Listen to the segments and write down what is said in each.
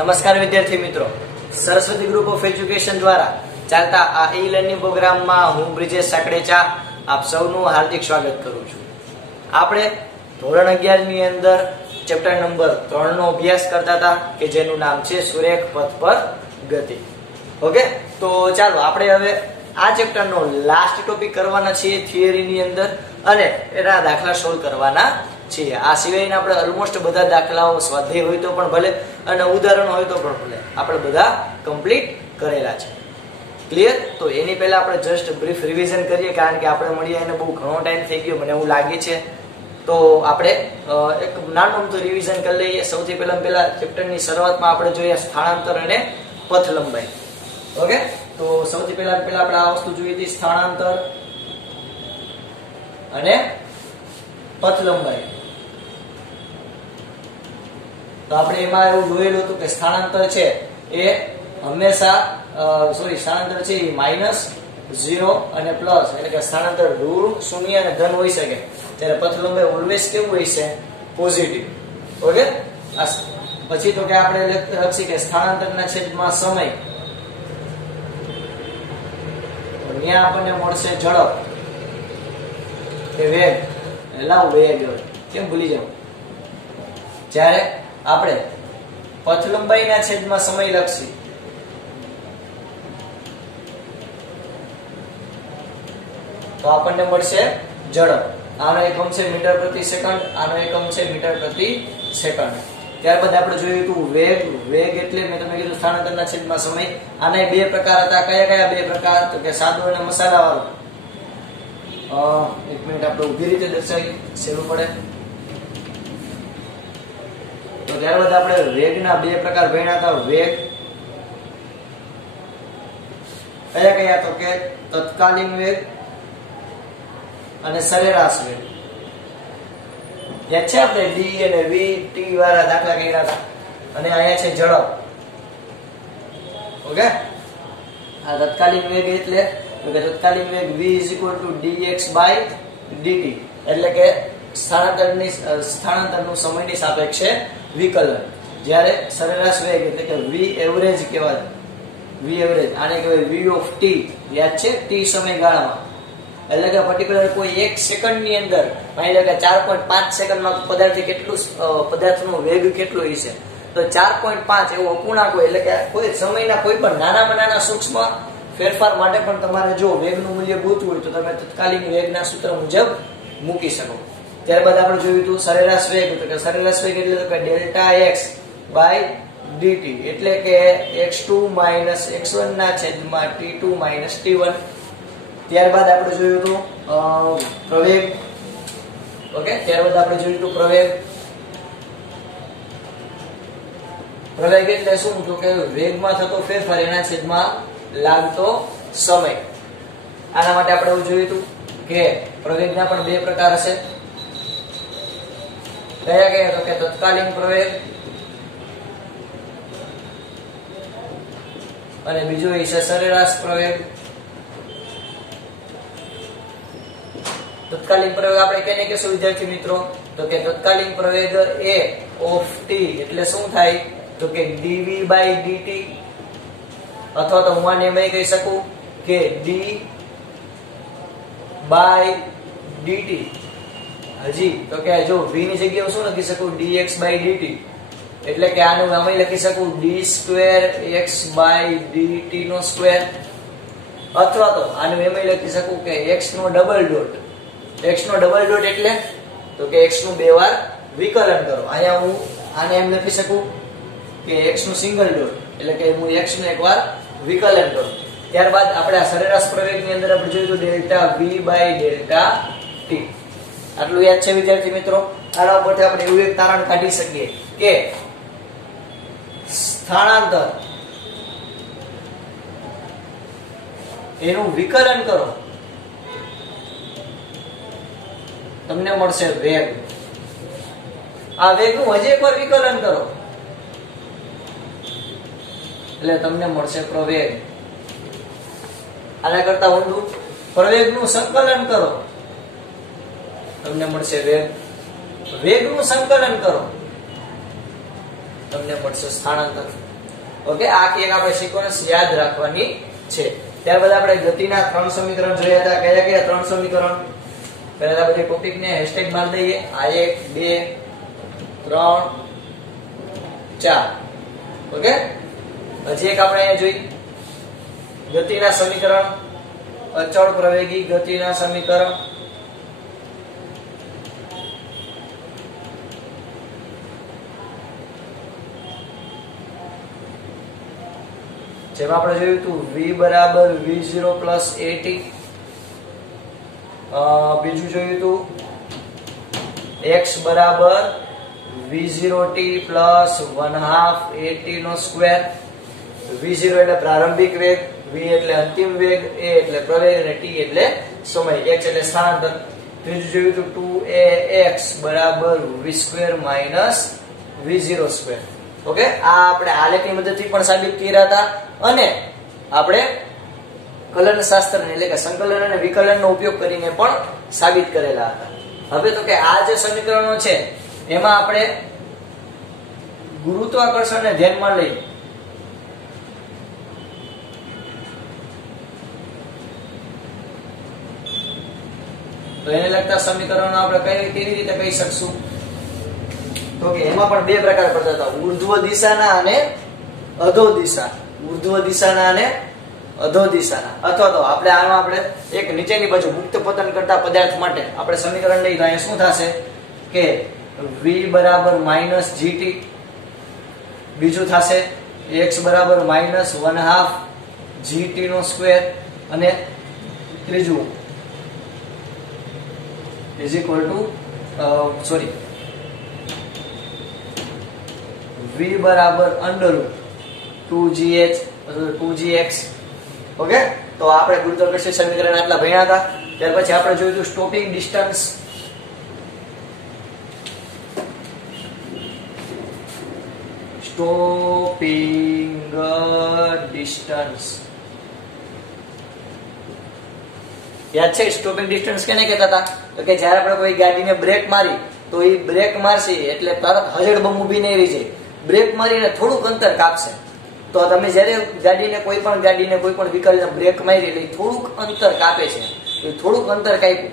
નમસ્કાર વિદ્યાર્થી મિત્રો, સરસ્વતી ગ્રુપ ઓફ એજ્યુકેશન દ્વારા ચાલતા આ ઈ લર્નિંગ પ્રોગ્રામમાં હું બ્રિજેશ સાકડેચા આપ સૌનું હાર્દિક સ્વાગત કરું છું. આપણે ધોરણ 11 ની અંદર ચેપ્ટર નંબર 3 નો અભ્યાસ કરતા હતા કે જેનું નામ છે સુરેખ પથ પર ગતિ. ઓકે, તો ચાલો આપણે હવે આ ચેપ્ટરનો લાસ્ટ ટોપિક કરવાના છીએ થિયરીની અંદર અને એના દાખલા સોલ્વ કરવાના છીએ. આ સિવાયના આપણે ઓલમોસ્ટ બધા દાખલાઓ સ્વાધ્યાય હોય તો પણ ભલે અને ઉદાહરણો હોય તો પણ ભલે આપણે બધા કમ્પ્લીટ કરેલા છે. ક્લિયર? તો એની પહેલા આપણે જસ્ટ બ્રીફ રિવિઝન કરીએ, કારણ કે આપણે મળીએ એને બહુ ઘણો ટાઈમ થઈ ગયો મને એવું લાગે છે. તો આપણે એક નાનું અમથું રિવિઝન કરી લઈએ. સૌથી પહેલા ચેપ્ટરની શરૂઆતમાં આપણે જોઈએ સ્થાનાંતર અને પથ લંબાઈ. ઓકે, તો સૌથી પહેલા આપણે આ વસ્તુ જોઈ હતી, સ્થાનાંતર અને પથ લંબાઈ. તો આપણે એમાં એવું જોયેલું હતું કે સ્થાનાંતર છે એ હંમેશા સ્થાનાંતર છે એ -0 અને પ્લસ, એટલે કે સ્થાનાંતર ઋણ, શૂન્ય અને ધન હોઈ શકે, ત્યારે પથ લંબાઈ ઓલવેઝ કેવું હોય છે? પોઝિટિવ. ઓકે, પછી તો કે આપણે લખીએ કે સ્થાનાંતરના છેદમાં સમય, ત્યાં આપણને મળશે ઝડપ કે વેગ. વેગ કેમ ભૂલી જાવ? જ્યારે આપણે પથ લંબાઈના છેદમાં સમય લખશી તો આપણને મળશે ઝડપ. આનો એકમ છે મીટર પ્રતિ સેકન્ડ, આનો એકમ છે મીટર પ્રતિ સેકન્ડ. ત્યારબાદ આપણે જોયું હતું વેગ. વેગ એટલે મેં તમને કીધું સ્થાનાંતરના છેદમાં સમય. આના બે પ્રકાર હતા. કયા બે પ્રકાર? તો કે સાદો અને મસાલા વાળો. એક મિનિટ આપણે ઊભી રીતે દર્શાવી સહેલું પડે. તો ત્યારબાદ આપણે વેગના બે પ્રકાર ભણ્યા હતા. વેગ કયા? તો કે તત્કાલીન વેગ અને સરેરાશ વેગ. યાદ છે આપણે ડી અને વી ટી વાળા દાખલા કર્યા હતા. અને અહીંયા છે ઝડપ. ઓકે, આ તત્કાલીન વેગ એટલે તત્કાલીન વેગ v dx/dt, એટલે કે સ્થાનાંતરનું સમયની સાપેક્ષે વિકલન. જ્યારે સરેરાશ વેગ એટલે કે v એવરેજ કહેવાય. v એવરેજ આને કહેવાય v of t. યાદ છે? t સમયગાળામાં, એટલે કે પર્ટિક્યુલર કોઈ 1 સેકન્ડની અંદર માની લો કે 4.5 સેકન્ડમાં પદાર્થનો વેગ કેટલો હશે, તો 4.5 એવો અપૂર્ણાંક હોય. એટલે કે કોઈ સમયના કોઈ પણ નાનામાં નાના સૂક્ષ્મ ફેરફાર માટે પણ તમારે જો વેગનું મૂલ્ય ગોતવું હોય તો તમે તત્કાલીન વેગના સૂત્ર મુજબ મૂકી શકો. ત્યારબાદ આપણે જોયું હતું સરેરાશ વેગ. તો કે સરેરાશ વેગ એટલે કે ડેલ્ટા x/dt, એટલે કે x2 - x1 ના છેદમાં t2 - t1. ત્યારબાદ આપણે જોયું હતું પ્રવેગ. ઓકે, ત્યારબાદ આપણે જોયું હતું પ્રવેગ. પ્રવેગ એટલે શું? તો કે વેગમાં થતો ફેરફાર એના છેદમાં લાગતો સમય. આના માટે આપણે એવું જોયું હતું કે પ્રવેગના પણ બે પ્રકાર હશે. કયા? તો કે તત્કાલીન પ્રવેગ અને બીજો છે સરેરાશ પ્રવેગ. તત્કાલીન પ્રવેગ આપણે કેને કહેશું વિદ્યાર્થી મિત્રો? તો કે તત્કાલીન પ્રવેગ a of t એટલે શું થાય? તો કે dv/dt, અથવા તો હું આને એમ કહી શકું કે d/dt. હજી તો કે જો v ની જગ્યાએ શું લખી શકું? dx/dt, એટલે કે આનું અમે લખી શકું d2x/dt², અથવા તો આનું એમ લખી શકું કે x નો ડબલ ડોટ. x નો ડબલ ડોટ એટલે તો કે x નું બે વાર વિકલન કરો. અહીંયા હું આને એમ લખી શકું કે x નું સિંગલ ડોટ, એટલે કે હું x નું એકવાર વિકલન કરું. ત્યારબાદ આપણે આ સરેરાશ પ્રવેગની અંદર આપણે જોયું તો ડેલ્ટા v/ડેલ્ટા t. આટલું યાદ છે વિદ્યાર્થી મિત્રો? આના ઉપરથી આપણે એવું એક તારણ કાઢી શકીએ કે સ્થાનાંતર એનું વિકલન કરો તમને મળશે વેગ. આ વેગનું હજી એકવાર વિકલન કરો એટલે તમને મળશે પ્રવેગ. આના કરતા ઊંડું પ્રવેગનું સંકલન કરો તમને મળશે વેગ. વેગનું સંકલન કરો તમને મળશે સ્થાનાંતર. ઓકે, આ એક આપણે સિક્વન્સ યાદ રાખવાની છે. ત્યારબાદ આપણે ગતિના 3 સમીકરણ જોયા હતા. કયા કયા 3 સમીકરણ? પહેલા બધી ટોપિક ને હેશટેગ મારી દઈએ. આ 1 2 3 4. ઓકે, હજી એક આપણે અહીંયા જોઈ ગતિના સમીકરણ, અચળ પ્રવેગી ગતિના સમીકરણ. જેમાં આપણે જોયું હતું v બરાબર v0 પ્લસ at. બીજું જોયું હતું x બરાબર v0t plus 1/2 at no square. v0 એટલે પ્રારંભિક વેગ, v એટલે અંતિમ વેગ, a એટલે પ્રવેગ અને t એટલે સમય, x એટલે સ્થાનાંતર. ત્રીજું જોયું હતું 2ax બરાબર v² minus v0 square. Okay, આ આપણે આલેખની મદદથી પણ સાબિત કર્યા હતા અને આપણે કલન શાસ્ત્ર એટલે કે સંકલન અને વિકલનનો ઉપયોગ કરીને પણ સાબિત કરેલા હતા. હવે તો કે આ જે સમીકરણો છે એમાં આપણે ગુરુત્વાકર્ષણને ધ્યાનમાં લઈ તો એને લગતા સમીકરણો આપણે કેવી રીતે કહી શકશું? તો કે એમાં પણ બે પ્રકાર પડતા હતા, ઉર્ધ્વ દિશાના અને અધો દિશા. ઉર્ધ્વ દિશાના અને અધો દિશાના. અથવા તો આપણે એક નીચેની બાજુ મુક્ત પતન કરતા પદાર્થ માટે આપણે સમીકરણ લઈએ તો અહીંયા શું થશે કે v બરાબર માઇનસ gt. બીજું થશે x બરાબર માઇનસ 1/2 gt નો સ્ક્વેર. અને ત્રીજું ઇઝ ઇક્વલ ટુ v બરાબર અંડર 2gh અથવા 2gx. ઓકે, તો આપણે ગુરુત્વાકર્ષણ સમીકરણ આટલા ભણ્યા હતા. ત્યાર પછી આપણે જોયું હતું સ્ટોપિંગ ડિસ્ટન્સ. સ્ટોપિંગ ડિસ્ટન્સ યાદ છે? સ્ટોપિંગ ડિસ્ટન્સ કેને કહેતા હતા? તો કે જ્યારે આપણે કોઈ ગાડીને બ્રેક મારી તો એ બ્રેક મારશે એટલે તરત હજળબમ ઊભી નહીં રહી જાય, બ્રેક મારીને થોડુંક અંતર કાપશે. તો તમે જ્યારે કોઈ પણ વ્હીકલને બ્રેક મારી એટલે થોડુંક અંતર કાપે છે, એ થોડુંક અંતર કાપ્યું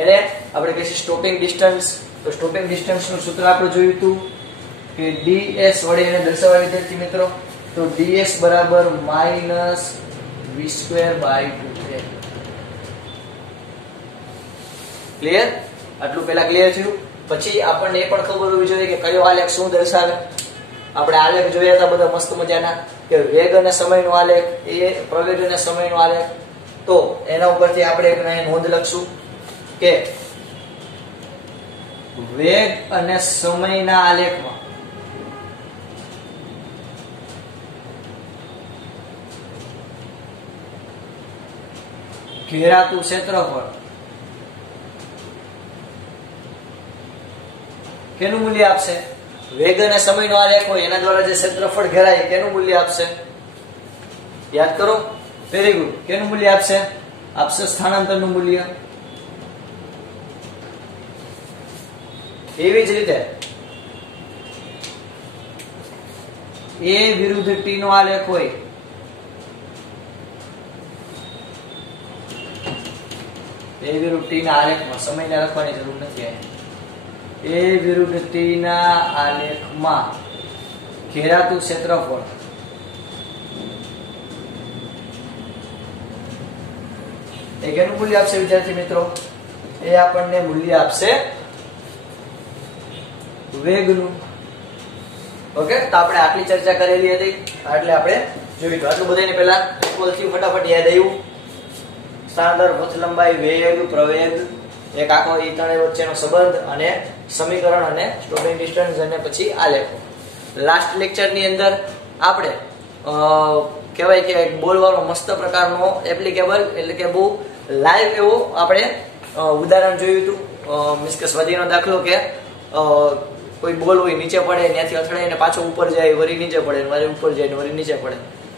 એને આપણે કહીશું સ્ટોપિંગ ડિસ્ટન્સ. તો સ્ટોપિંગ ડિસ્ટન્સનું સૂત્ર આપણે જોયું હતું કે ds વડે એને દર્શાવવા વિદ્યાર્થી મિત્રો. તો ds બરાબર માઇનસ v²/2. ક્લિયર? આટલું પહેલા ક્લિયર થયું. પછી આપણને એ પણ ખબર હોવી જોઈએ કે કયો આલેખ શું દર્શાવે. આપણે આલેખ જોયા હતા બધા મસ્ત મજાના કે વેગ અને સમયનો આલેખ, એ પ્રવેગ અને સમયનો આલેખ. તો એના ઉપરથી આપણે એક નોંધ લખશું કે વેગ અને સમયના આલેખમાં ઘેરાતું ક્ષેત્રફળ કેનું મૂલ્ય આપશે? વેગ અને સમયનો આલેખ હોય એના દ્વારા જે ક્ષેત્રફળ ઘેરાય કેનું મૂલ્ય આપશે? યાદ કરો. Very good. કેનું મૂલ્ય આપશે? આપશે સ્થાનાંતરનું મૂલ્ય. એવી જ રીતે a વિરુદ્ધ t નો આલેખ હોય a વિરુદ્ધ t ના આલેખમાં સમયને લખવાની જરૂર નથી. a વિરુદ્ધ t ના આલેખમાં ઘેરાતું ક્ષેત્રફળ એ કેનું મૂલ્ય આપશે વિદ્યાર્થી મિત્રો? એ આપણને મૂલ્ય આપશે વેગનું. ઓકે, તો આપણે આટલી ચર્ચા કરેલી હતી એટલે આપણે જોયું તો આટલું બધાને પહેલા ઇક્વલ થી ફટાફટ યાદ આવ્યું. સ્થાનાંતર, પથ લંબાઈ, વેગ, પ્રવેગ, એક આખો એ ત્રણેય વચ્ચેનો સંબંધ અને સમીકરણ અને સ્ટોપિંગ ડિસ્ટન્સ અને પછી આલેખો. લાસ્ટ લેક્ચર ની અંદર આપણે કહેવાય કે બોલ વાળો મસ્ત પ્રકારનો એપ્લિકેબલ એટલે કે બહુ લાઈવ એવો આપણે ઉદાહરણ જોયું હતું. મીન્સ કે સ્વાધ્યાયનો દાખલો કે કોઈ બોલ હોય નીચે પડે, ત્યાંથી અથડાઈને પાછો ઉપર જાય, વળી નીચે પડે, વળી ઉપર જાય, વળી નીચે પડે.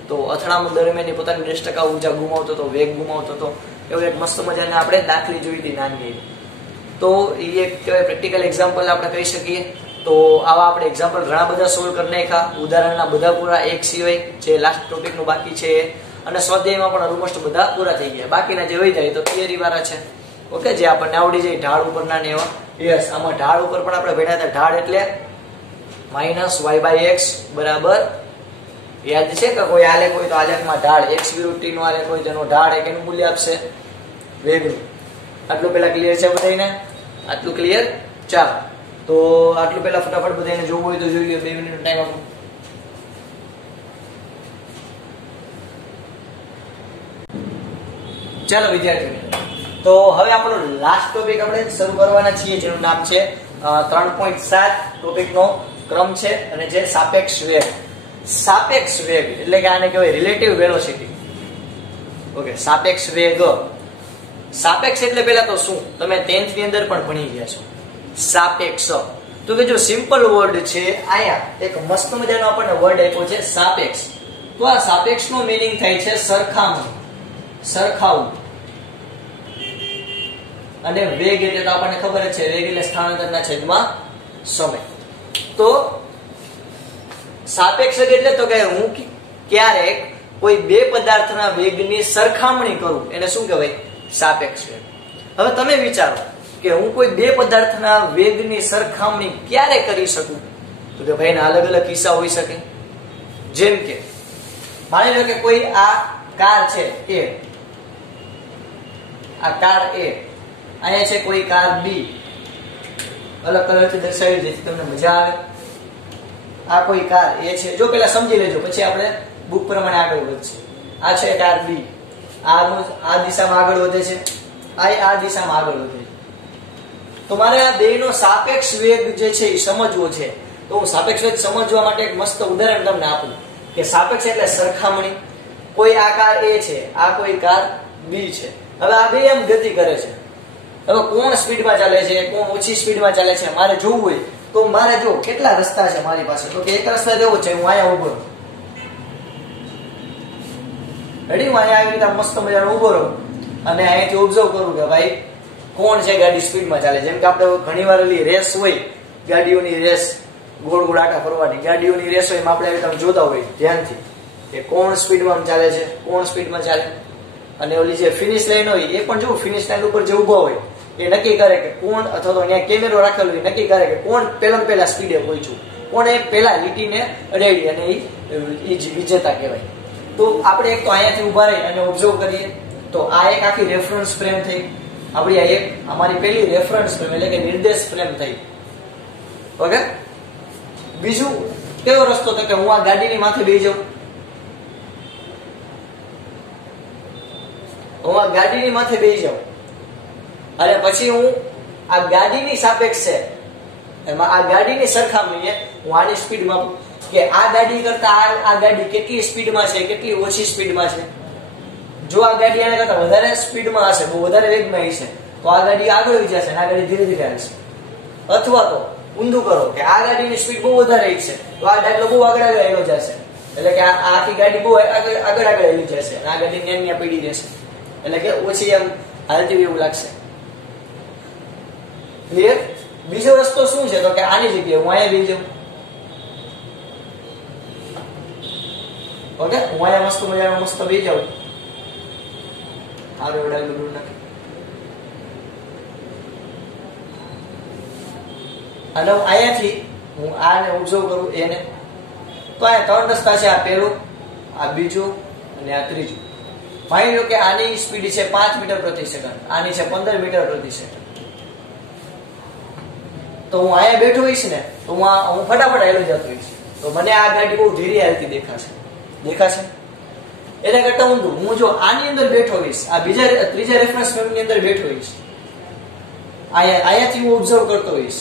તો અથડામણ દરમિયાન પોતાની 10% ઊર્જા ગુમાવતો હતો, વેગ ગુમાવતો હતો. એવું એક મસ્ત મજાને આપણે દાખલી જોઈ હતી નાની. તો એ એક કહેવાય પ્રેક્ટિકલ એક્ઝામ્પલ આપણે કહી શકીએ. તો આવા આપણે એક્ઝામ્પલ ઘણા બધા સોલ્વ કરી નાખ્યા, ઉદાહરણના બધા પૂરા એક સિવાય, જે લાસ્ટ ટોપિકનું બાકી છે અને સ્વાધ્યાયમાં પણ ઓલમોસ્ટ બધા પૂરા થઈ ગયા. બાકીના જે હોય જાય તો થિયરી વાળા છે. ઓકે, જે આપણને આવડી જાય ઢાળ ઉપરના ને એવા. યસ, આમાં ઢાળ ઉપર પણ આપણે ભણ્યા હતા. ઢાળ એટલે -y/x બરાબર, યાદ છે કે કોઈ આલેખ હોય તો આલેખમાં ઢાળ x વિરુદ્ધ t નો આલેખ હોય તેનો ઢાળ એક એનું મૂલ્ય આપશે વેગનું. આટલું પેલા ક્લિયર છે બધાને? આટલું ક્લિયર? ચાલો, તો આટલું પેલા ફટાફટ બધાને જોવું હોય તો જોઈ લો. 2 મિનિટનો ટાઈમ આપો. ચાલો વિદ્યાર્થીઓ, તો હવે આપણો લાસ્ટ ટોપિક આપણે શરૂ કરવાના છીએ, જેનું નામ છે 3.7 ટોપિકનો ક્રમ છે અને જે સાપેક્ષ વેગ. સાપેક્ષ વેગ એટલે કે આને કહેવાય રિલેટિવ વેલોસિટી. ઓકે, સાપેક્ષ વેગ. સાપેક્ષ એટલે પહેલા તો શું, તમે 10th ની અંદર પણ ભણી ગયા છો. સાપેક્ષ તો કે જો સિમ્પલ વર્ડ છે, આયા એક મસ્ત મજાનો આપણને વર્ડ આપ્યો છે સાપેક્ષ. તો આ સાપેક્ષનો મીનિંગ થાય છે સરખામણી, સરખાવવું. અને વેગ એટલે તો આપણને ખબર જ છે, વેગ એટલે સ્થાનાંતરના છેદમાં સમય. તો સાપેક્ષ વેગ એટલે તો કે હું ક્યારેક કોઈ બે પદાર્થના વેગની સરખામણી કરું, એને શું કહેવાય? સાપેક્ષ વેગ. હવે તમે વિચારો કે હું કોઈ બે પદાર્થના વેગની સરખામણી ક્યારે કરી શકું? તો કે ભાઈ અલગ અલગ કિસ્સા હોઈ શકે. જેમ કે માની લો કે કોઈ આ કાર છે એ, આ કાર એ, અહીંયા છે કોઈ કાર બી, અલગ કલરથી દર્શાવી જેથી તમને મજા આવે. આ કોઈ કાર એ છે, જો પેલા સમજી લેજો પછી આપણે બુક પ્રમાણે આગળ વધશે. આ છે કાર બી, આ દિશામાં આગળ વધે છે, આ દિશામાં આગળ વધે છે. તો મારે આ બેયનો સાપેક્ષ વેગ જે છે એ સમજવો છે. તો હું સાપેક્ષ વેગ સમજવા માટે એક મસ્ત ઉદાહરણ તમને આપું કે સાપેક્ષ એટલે સરખામણી. કોઈ આ કાર એ છે, આ કોઈ કાર બી છે. હવે આ બે એમ ગતિ કરે છે. હવે કોણ સ્પીડમાં ચાલે છે, કોણ ઓછી સ્પીડમાં ચાલે છે, મારે જોવું હોય તો મારે જો કેટલા રસ્તા છે મારી પાસે. તો કે એક રસ્તા જેવો છે, હું અહીંયા ઉભો રહું. રેડી? હું અહીંયા આવી રીતે મસ્ત મજાનો ઉભો રહું અને અહીંયાથી ઓબ્ઝર્વ કરું કે ભાઈ કોણ છે ગાડી સ્પીડમાં ચાલે. જેમ કે આપણે ઘણીવાર રેસ હોય, ગાડીઓની રેસ, ગોળ ગોળ આટા ફરવાની ગાડીઓની રેસ હોય, એમાં આપણે તમે જોતા હોય ધ્યાનથી કે કોણ સ્પીડમાં ચાલે છે, કોણ સ્પીડમાં ચાલે. અને ઓલી જે ફિનિશ લાઈન હોય એ પણ જો ફિનિશ લાઈન ઉપર જે ઉભો હોય એ નક્કી કરે કે કોણ, અથવા તો અહીંયા કેમેરો રાખેલો હોય નક્કી કરે કે કોણ પહેલા સ્પીડે પહોંચ્યું, કોણે પહેલા લીટીને અડાડી, અને એ જ વિજેતા કહેવાય. તો આપણે એક તો અહીંયાથી ઉભા રહી અને ઓબ્ઝર્વ કરીએ તો આ એક આખી રેફરન્સ ફ્રેમ થઈ આપણી. આ એક અમારી પહેલી રેફરન્સ ફ્રેમ એટલે કે નિર્દેશ ફ્રેમ થઈ. ઓકે, બીજું કેવો રસ્તો તો કે હું આ ગાડીની માથે બેસી જાઉં. હું આ ગાડીની માથે બેસી જાઉં અને પછી હું આ ગાડીની સાપેક્ષ છે એમાં આ ગાડીની સરખામણીએ હું આની સ્પીડ માપું કે આ ગાડી કરતા આ ગાડી કેટલી સ્પીડમાં છે, કેટલી ઓછી સ્પીડમાં છે. જો આ ગાડી આના કરતા વધારે સ્પીડમાં હશે, બહુ વધારે વેગમાં હશે, તો આ ગાડી આગળ વધી જશે અને આ ગાડી ધીરે ધીરે આવશે. અથવા તો ઊંધું કરો કે આ ગાડીની સ્પીડ બહુ વધારે છે તો આ દાખલો બહુ આગળ હેલો જશે, એટલે કે આ આખી ગાડી બહુ આગળ હેલી જશે અને આ ગાડી ન્યા પડી જશે, એટલે કે ઓછી એમ હાલતી એવું લાગશે. ક્લિયર? બીજો રસ્તો શું છે તો કે આની જગ્યાએ હું અહીંયા બેસી જાઉં. ઓકે, હું અહીંયા મસ્ત મજાનો મસ્ત બેસી જાઉં. સારું એવડાવી દૂર નાખી અને અહીંયાથી હું આને ઓબ્ઝર્વ કરું એને. તો અહીંયા 3 રસ્તા છે, આ પહેલું, આ બીજું અને આ ત્રીજું. માની લો કે આની સ્પીડ છે 5 મીટર પ્રતિ સેકન્ડ, આની છે 15 મીટર પ્રતિ સેકન્ડ. તો હું અહીંયા બેઠો હોઈશ ને તો હું ફટાફટ હેલો જતો હોઈશ, તો મને આ ગાડી બહુ ધીરે હાલતી દેખાશે. એના કરતા ઊંધું હું જો આની અંદર બેઠો હોઈશ, આ ત્રીજા રેફરન્સ ફ્રેમની અંદર બેઠો હોઈશ, અહીંયાથી હું ઓબ્ઝર્વ કરતો હોઈશ,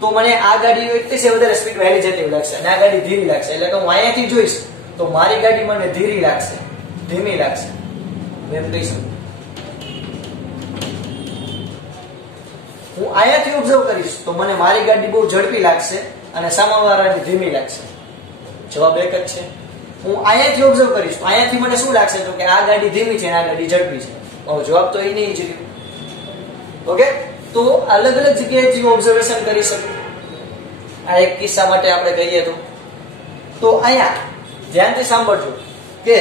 તો મને આ ગાડી એટલી છે વધારે સ્પીડમાં હેલી જતી લાગશે અને આ ગાડી ધીરી લાગશે. એટલે કે હું અહીંયાથી જોઈશ તો મારી ગાડી મને ધીરી લાગશે, ધીમી લાગશે. એમ કહી શકું. હું અહીંયાથી ઓબ્ઝર્વ કરીશ તો મને મારી ગાડી બહુ ઝડપી લાગશે અને સામેવાળાની ધીમી લાગશે. જવાબ એક જ છે. હું અહીંયાથી ઓબ્ઝર્વ કરીશ તો અહીંયાથી મને શું લાગશે તો કે આ ગાડી ધીમી છે અને આ ગાડી ઝડપી છે. જવાબ તો એ નહીં જ રહ્યો. ઓકે, તો અલગ અલગ જગ્યાએથી ઓબ્ઝર્વેશન કરી શકું. આ એક કિસ્સા માટે આપણે કહીએ તો અહીંયા ધ્યાનથી સાંભળજો કે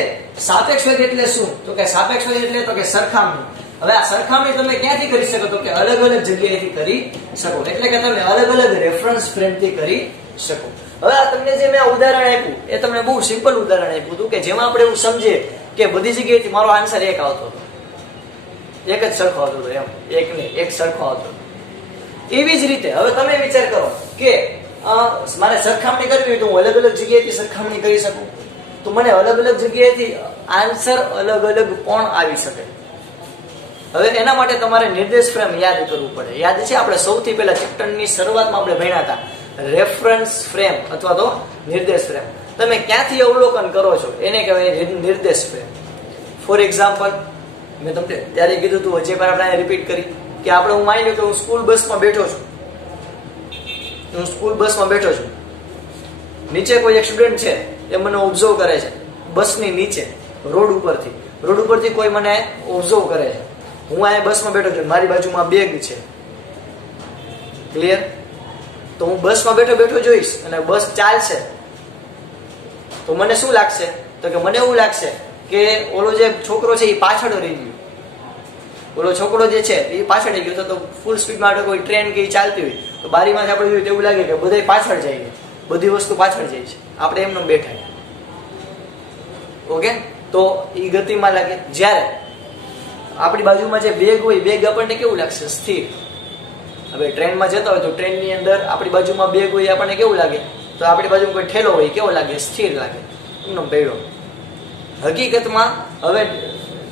સાપેક્ષ વેગ એટલે શું? તો કે સાપેક્ષ વેગ એટલે તો કે સરખામણી. હવે આ સરખામણી તમે ક્યાંથી કરી શકો? તો કે અલગ અલગ જગ્યાએથી કરી શકો, એટલે કે તમે અલગ અલગ રેફરન્સ ફ્રેમથી કરી શકો. હવે આ તમને જે મેં ઉદાહરણ આપ્યું એ તમને બહુ સિમ્પલ ઉદાહરણ આપ્યું હતું કે જેમાં આપણે એવું સમજીએ કે બધી જગ્યાએથી મારો આન્સર એક આવતો હતો, એક જ સરખો આવતો હતો, એમ એક ને એક સરખો આવતો હતો. એવી જ રીતે હવે તમે વિચાર કરો કે મારે સરખામણી કરવી હોય તો હું અલગ અલગ જગ્યાએથી સરખામણી કરી શકું, તો મને અલગ અલગ જગ્યાએથી આન્સર અલગ અલગ પણ આવી શકે. હવે એના માટે તમારે નિર્દેશ ફ્રેમ યાદ કરવું પડે. યાદ છે આપણે સૌથી પહેલા ચેપ્ટરની શરૂઆતમાં આપણે ભણ્યા હતા રેફરન્સ ફ્રેમ અથવા તો નિર્દેશ ફ્રેમ. તમે ક્યાંથી અવલોકન કરો છો એને કહેવાય નિર્દેશ ફ્રેમ. ફોર એક્ઝામ્પલ મેં તમને ત્યારે કીધું હતું, હજી વાર આપણે રિપીટ કરી કે આપણે હું માની લો કે હું સ્કૂલ બસમાં બેઠો છું, નીચે કોઈ એક સ્ટુડન્ટ છે એ મને ઓબ્ઝર્વ કરે છે, બસની નીચે રોડ ઉપરથી કોઈ મને ઓબ્ઝર્વ કરે છે. હું અહીંયા બસમાં બેઠો છું, મારી બાજુમાં બેગ છે, ક્લિયર? તો હું બસમાં બેઠો જોઈશ અને બસ ચાલશે તો મને શું લાગશે? તો કે મને એવું લાગશે કે ઓલો જે છોકરો છે એ પાછળ રહી ગયો, ઓલો છોકરો જે છે એ પાછળ રહી ગયો. તો ફૂલ સ્પીડમાં કોઈ ટ્રેન કે ચાલતી હોય તો બારીમાંથી આપણે જોઈએ તો એવું લાગે કે બધા પાછળ જાય, બધી વસ્તુ પાછળ જાય છે, આપણે એમને બેઠા. ઓકે, તો એ ગતિમાં લાગે. જ્યારે આપણી બાજુમાં જે બેગ હોય, બેગ આપણને કેવું લાગશે? સ્થિર. હવે ટ્રેનમાં જતા હોય તો ટ્રેનની અંદર આપણી બાજુમાં બેગ હોય આપણને કેવું લાગે? તો આપણી બાજુમાં કોઈ ઠેલો હોય કેવો લાગે? સ્થિર લાગે, એમનો ભેડો. હકીકતમાં હવે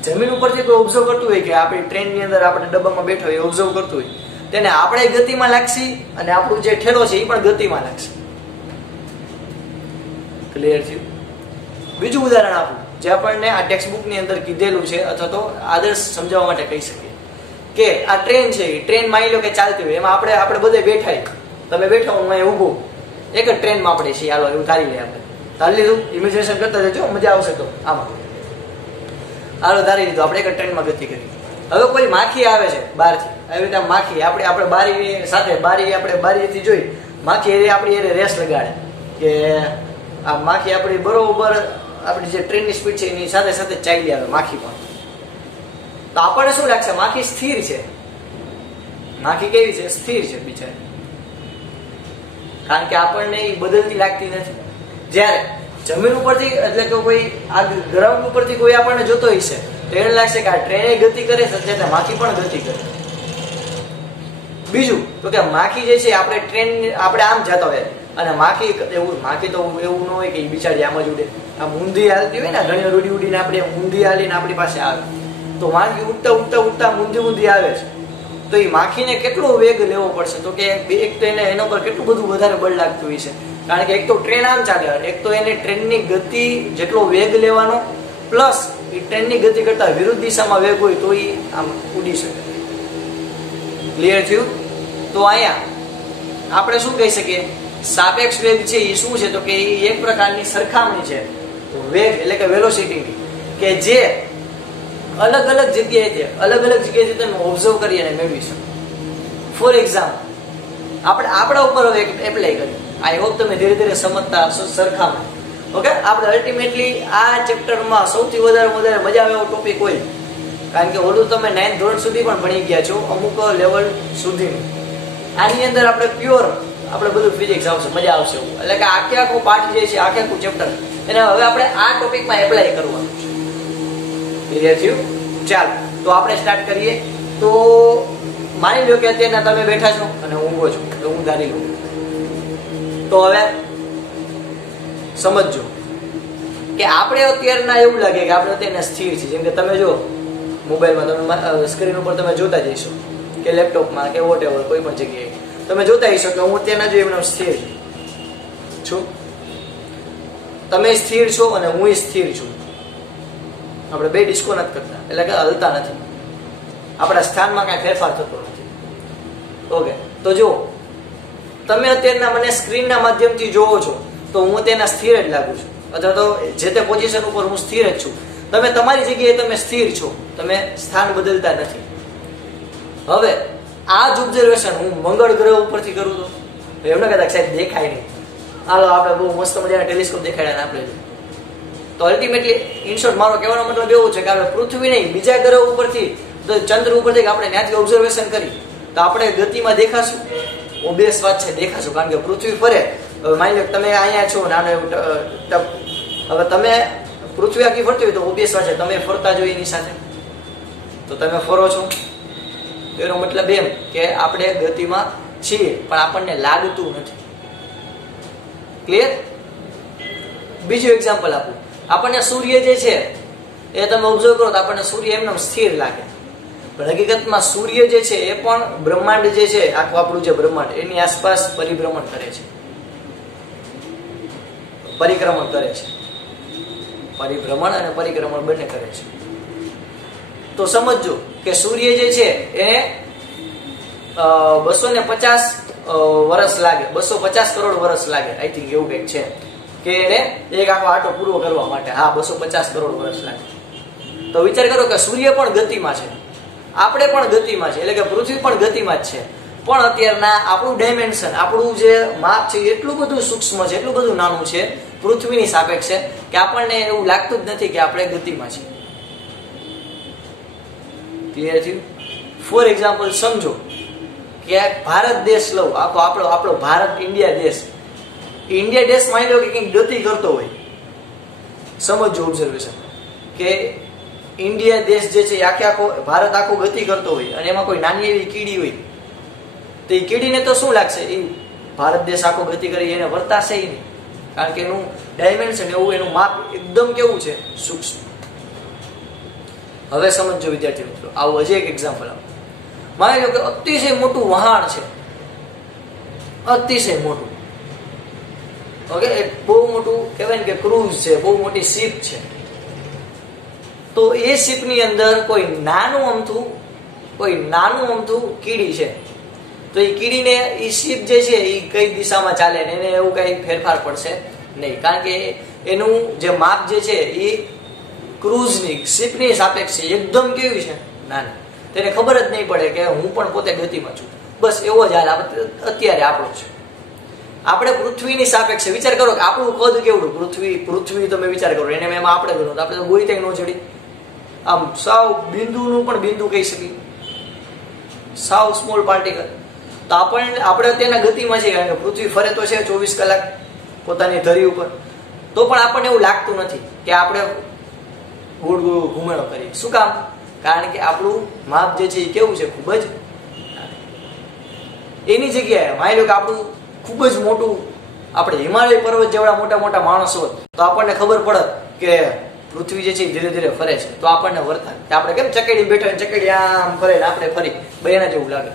જમીન ઉપરથી કોઈ ઓબ્ઝર્વ કરતું હોય કે આપણી ટ્રેનની અંદર આપણે ડબ્બામાં બેઠા હોય ઓબ્ઝર્વ કરતું હોય, તેને આપણે ગતિમાં લાગશે અને આપણું જે ઠેલો છે એ પણ ગતિમાં લાગશે. ક્લિયર થયું? બીજું ઉદાહરણ આપું જે આપણને આ ટેક્સ્ટ બુકની અંદર કીધેલું છે અથવા તો આદર્શ સમજાવવા માટે કહી શકીએ કે આ ટ્રેન છે, ટ્રેન માની લો કે ચાલતી હોય, એમાં આપણે બધે બેઠા, તમે બેઠા હું અહીં ઊભું, એક જ ટ્રેનમાં આપણે છીએ, હાલો એવું ધારી લઈએ. આપણે ધારી લીધું, ઇમેજિનેશન કરતા જજો, મજા આવશે. તો આમાં હાલો ધારી લીધું, આપણે એક જ ટ્રેનમાં ગતિ કરી. હવે કોઈ માખી આવે છે બહારથી, આવી રીતે માખી આપણે બારી સાથે આપણે બારીથી જોઈ માખી આપણી રેસ લગાડે કે આ માખી આપણી બરોબર આપણી જે ટ્રેનની સ્પીડ છે એની સાથે સાથે ચાલી આવે માખી પણ. તો આપણને શું લાગશે? માખી સ્થિર છે. માખી કેવી છે? સ્થિર છે બિચારી, કારણ કે આપણને એ બદલતી લાગતી નથી. જ્યારે જમીન ઉપરથી એટલે કે કોઈ આ ગ્રાઉન્ડ ઉપરથી કોઈ આપણને જોતો હશે તો એને લાગશે કે આ ટ્રેન ગતિ કરે છે, માખી પણ ગતિ કરે. બીજું તો કે માખી જે છે આપણે આમ જતા હોય અને માખી તો એવું ન હોય કે બિચારી આમ જ ઉડે, આમ ઊંધી હાલતી હોય ને, ઘણી ઉડીને આપણે ઊંધી હાલીને આપણી પાસે આવે તો માખી ઉડતા ઊંધી આવે છે. તો એ માખીને કેટલો વેગ લેવો પડશે? તો કે એક તો એના પર કેટલું બધું વધારે બળ લાગતું હોય છે, કારણ કે એક તો ટ્રેન આમ ચાલે, એક તો એને ટ્રેનની ગતિ જેટલો વેગ લેવાનો, પ્લસ એ ટ્રેનની ગતિ કરતા વિરુદ્ધ દિશામાં વેગ હોય તો એ આમ ઉડી શકે. ક્લિયર થયું? તો અહીંયા આપણે શું કહી શકીએ? સાપેક્ષ વેગ છે એ શું છે? તો કે એ એક પ્રકારની સરખામણી છે વેગ એટલે કે વેલોસિટીની, કે જે અલગ અલગ જગ્યાએથી તમે ઓબ્ઝર્વ કરી અને મેળવી શકો. ફોર એક્ઝામ્પલ આપણે આપણા ઉપર હવે એપ્લાય કરીએ. આઈ હોપ તમે ધીરે ધીરે સમજતા હશો સરખામણી. ઓકે, આપણે અલ્ટિમેટલી આ ચેપ્ટરમાં સૌથી વધારે મજા આવે એવો ટોપિક હોય, કારણ કે ઓલું તમે 9th ધોરણ સુધી પણ ભણી ગયા છો, અમુક લેવલ સુધીનું. આની અંદર આપણે પ્યોર બધું ફિઝિક્સ આવશે, મજા આવશે. એટલે કે આખું પાઠ જે છે, આખું ચેપ્ટર એને હવે આપણે આ ટોપિકમાં એપ્લાય કરવાનું છે. ક્લિયર થયું? ચાલો તો આપણે સ્ટાર્ટ કરીએ. તો માની લો કે અત્યારના તમે બેઠા છો અને ઊંઘો છો, તો હું ધારી લઉં. તો હવે સમજો કે આપણે અત્યારના એવું લાગે કે આપણે અત્યારના સ્થિર છીએ. જેમ કે તમે જો મોબાઈલમાં તમે સ્ક્રીન ઉપર તમે જોતા જઈશો કે લેપટોપમાં કે વોટ એવર કોઈ પણ જગ્યાએ તમે જોતા હશો કે હું અત્યારના જો એમનો સ્થિર છું, તમે સ્થિર છો અને હું સ્થિર છું. આપણે બે ડિસ્કો નથી કરતા, એટલે કે હલતા નથી, આપણા સ્થાનમાં કાંઈ ફેરફાર થતો નથી. ઓકે, તો જો તમે અત્યારના મને સ્ક્રીનના માધ્યમથી જોવો છો તો હું અત્યારના સ્થિર જ લાગુ છું, અથવા તો જે તે પોઝિશન ઉપર હું સ્થિર જ છું. તમે તમારી જગ્યાએ તમે સ્થિર છો, તમે સ્થાન બદલતા નથી. હવે આ જ ઓબ્ઝર્વેશન હું મંગળ ગ્રહ ઉપરથી કરું તો એમને કહેતા સાહેબ દેખાય નહીં, હાલો આપણે બહુ મસ્ત મજાના ટેલિસ્કોપ દેખાડ્યા આપણે. તો અલ્ટિમેટલી ઇન શોર્ટ મારો કહેવાનો મતલબ એવું છે કે આપણે પૃથ્વી નહીં બીજા ગ્રહ ઉપરથી, તો ચંદ્ર ઉપરથી આપણે ત્યાંથી ઓબ્ઝર્વેશન કરી તો આપણે ગતિમાં દેખાશું. ઓબ્વિયસ વાત છે, દેખાશું. કારણ કે પૃથ્વી ફરે. હવે માની લો તમે અહીંયા છો નાનો એવું હવે તમે પૃથ્વી આખી ફરતી હોય તો ઓબ્વિયસ વાત છે તમે ફરતા જો એની સાથે, તો તમે ફરો છો. તો એનો મતલબ એમ કે આપણે ગતિમાં છીએ પણ આપણને લાગતું નથી. ક્લિયર? બીજું એક્ઝામ્પલ આપું. આપણને સૂર્ય જે છે એ તમે ઓબ્ઝર્વ કરો તો આપણને સૂર્ય એમનો સ્થિર લાગે, પણ હકીકતમાં સૂર્ય જે છે એ પણ બ્રહ્માંડ જે છે આખું આપણું જે બ્રહ્માંડ એની આસપાસ પરિભ્રમણ કરે છે, પરિક્રમણ કરે છે. પરિભ્રમણ અને પરિક્રમણ બંને કરે છે. તો સમજો કે સૂર્ય જે છે એને 250 વર્ષ લાગે, 250 કરોડ વર્ષ લાગે, આઈ થિંક એવું કંઈક છે કે એને એક આખો આટો પૂરો કરવા માટે. હા, 250 કરોડ વર્ષ લાગે. તો વિચાર કરો કે સૂર્ય પણ ગતિમાં છે, આપણે પણ ગતિમાં છે, એટલે કે પૃથ્વી પણ ગતિમાં જ છે. પણ અત્યારના આપણું ડાયમેન્શન, આપણું જે માપ છે એટલું બધું સૂક્ષ્મ છે, એટલું બધું નાનું છે પૃથ્વીની સાપેક્ષે કે આપણને એવું લાગતું જ નથી કે આપણે ગતિમાં છીએ. ક્લિયર થયું? ફોર એક્ઝામ્પલ સમજો કે ભારત દેશ લઉં, આપણો ભારત ઇન્ડિયા દેશ. ઇન્ડિયા દેશ માની લો કે કંઈક ગતિ કરતો હોય, સમજો ઓબ્ઝર્વેશન કે ઇન્ડિયા દેશ જે છે આખો ભારત આખો ગતિ કરતો હોય અને એમાં કોઈ નાની એવી કીડી હોય તો એ કીડીને તો શું લાગશે? એ ભારત દેશ આખો ગતિ કરી એને વર્તાશે નહીં, કારણ કે એનું ડાયમેન્શન એવું, એનું માપ એકદમ કેવું છે? સૂક્ષ્મ. હવે સમજો વિદ્યાર્થી મિત્રો, આવું હજી એક એક્ઝામ્પલ આપો. માની લો કે અતિશય મોટું વહાણ છે, અતિશય મોટું. ઓકે, એક બહુ મોટું કહેવાય ને કે ક્રૂઝ છે, બહુ મોટી શિપ છે. તો એ શિપની અંદર કોઈ નાનું અમથું કીડી છે. તો એ કીડીને એ શિપ જે છે એ કઈ દિશામાં ચાલે ને એને એવું કઈ ફેરફાર પડશે નહીં, કારણ કે એનું જે માપ જે છે એ ક્રૂઝની શિપની સાપેક્ષે એકદમ કેવી છે? નાની. તેને ખબર જ નહીં પડે કે હું પણ પોતે ગતિમાં છું. બસ એવો જ હાલ અત્યારે આપણો છે. આપણે પૃથ્વીની સાપેક્ષે વિચાર કરો કે આપણું કદ કેવડું? પૃથ્વી તમે વિચાર કરો, એને એમાં આપણે ગણો તો આપણે તો ગોઈ ત્યાં ન ચડી, આમ સાવ બિંદુનું પણ બિંદુ કહી શકીએ, સાવ સ્મોલ પાર્ટિકલ. તો આપણે અત્યારના ગતિમાં છીએ, કારણ કે પૃથ્વી ફરે તો છે 24 કલાક પોતાની ધરી ઉપર, તો પણ આપણને એવું લાગતું નથી કે આપણે ગોળ ઘુમેડો કરીએ. શું કામ? કારણ કે આપણું માપ જે છે એ કેવું છે? ખૂબ જ. એની જગ્યાએ માની લો કે આપણું ખૂબ જ મોટું, આપણે હિમાલય પર્વત જેવડા મોટા મોટા માણસો હોત તો આપણને ખબર પડત કે પૃથ્વી જે છે ધીરે ધીરે ફરે છે, તો આપણને વર્તાય કે આપણે કેમ ચકેડી બેઠા, ચકેડી આમ ફરે ને આપણે ફરી બે એના જેવું લાગે.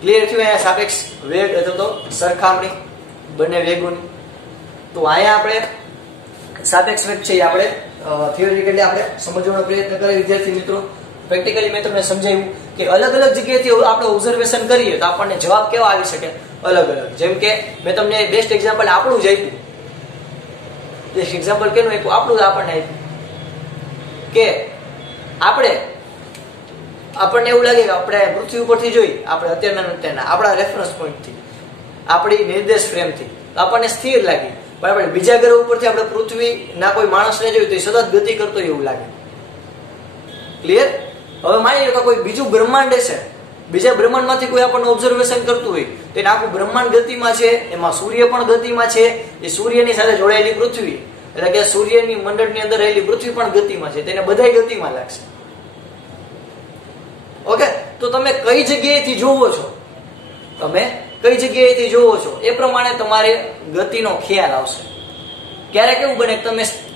ક્લિયર થયું? અહીંયા સાપેક્ષ વેગ અથવા તો સરખામણી બંને વેગોની. તો અહીંયા આપણે સાપેક્ષ વેગ છે એ આપણે થિયોરિટિકલી આપણે સમજવાનો પ્રયત્ન કરીએ વિદ્યાર્થી મિત્રો. પ્રેક્ટિકલી મેં તમને સમજાવ્યું કે અલગ અલગ જગ્યાએથી આપણે ઓબ્ઝર્વેશન કરીએ તો આપણને જવાબ કેવા આવી શકે? અલગ અલગ. જેમ કે મેં તમને બેસ્ટ એક્ઝામ્પલ આપણું જ આપ્યું. બેસ્ટ એક્ઝામ્પલ કેનું આપ્યું? આપણું જ આપણને આપ્યું કે આપણને એવું લાગે કે આપણે પૃથ્વી ઉપરથી જોઈ, આપણે અત્યારના આપણા રેફરન્સ પોઈન્ટથી, આપણી નિર્દેશ ફ્રેમથી આપણને સ્થિર લાગી. પણ આપણે બીજા ગ્રહ ઉપરથી આપણે પૃથ્વીના કોઈ માણસને જોયું તો એ સતત ગતિ કરતો એવું લાગે. ક્લિયર? હવે માની લો કે કોઈ બીજું બ્રહ્માંડ છે, બીજા બ્રહ્માંડમાંથી કોઈ આપણને ઓબ્ઝર્વેશન કરતું હોય તો એને આખું બ્રહ્માંડ ગતિમાં છે, એમાં સૂર્ય પણ ગતિમાં છે, એ સૂર્યની સાથે જોડાયેલી પૃથ્વી, એટલે કે સૂર્યની મંડળની અંદર રહેલી પૃથ્વી પણ ગતિમાં છે, તેને બધાય ગતિમાં લાગશે. ઓકે, તો તમે કઈ જગ્યાએથી જોવો છો, એ પ્રમાણે તમારે ગતિનો ખ્યાલ આવશે. ક્યારેક એવું બને કે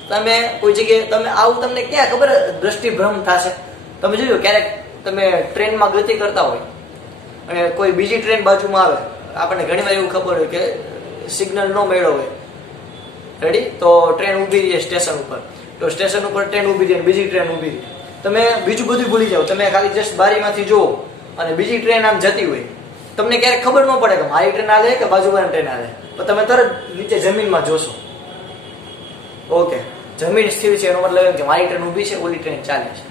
તમે કોઈ જગ્યાએ તમને ક્યાં ખબર દ્રષ્ટિભ્રમ થશે. તમે જોજો ક્યારેક તમે ટ્રેનમાં ગતિ કરતા હોય અને કોઈ બીજી ટ્રેન બાજુમાં આવે, આપણને ઘણીવાર એવું ખબર હોય કે સિગ્નલ ન મળ્યો હોય, રેડી, તો ટ્રેન ઊભી રહી સ્ટેશન ઉપર, તો સ્ટેશન ઉપર ટ્રેન ઊભી રહી, બીજી ટ્રેન ઊભી રહી, તમે બીજું બધું ભૂલી જાઓ, તમે ખાલી જસ્ટ બારીમાંથી જુઓ અને બીજી ટ્રેન આમ જતી હોય, તમને ક્યારેક ખબર ન પડે કે મારી ટ્રેન આલે કે બાજુવાળી ટ્રેન આલે, તો તમે તરત નીચે જમીનમાં જોશો. ઓકે, જમીન સ્થિર છે એનો મતલબ એમ કે મારી ટ્રેન ઊભી છે, ઓલી ટ્રેન ચાલે છે.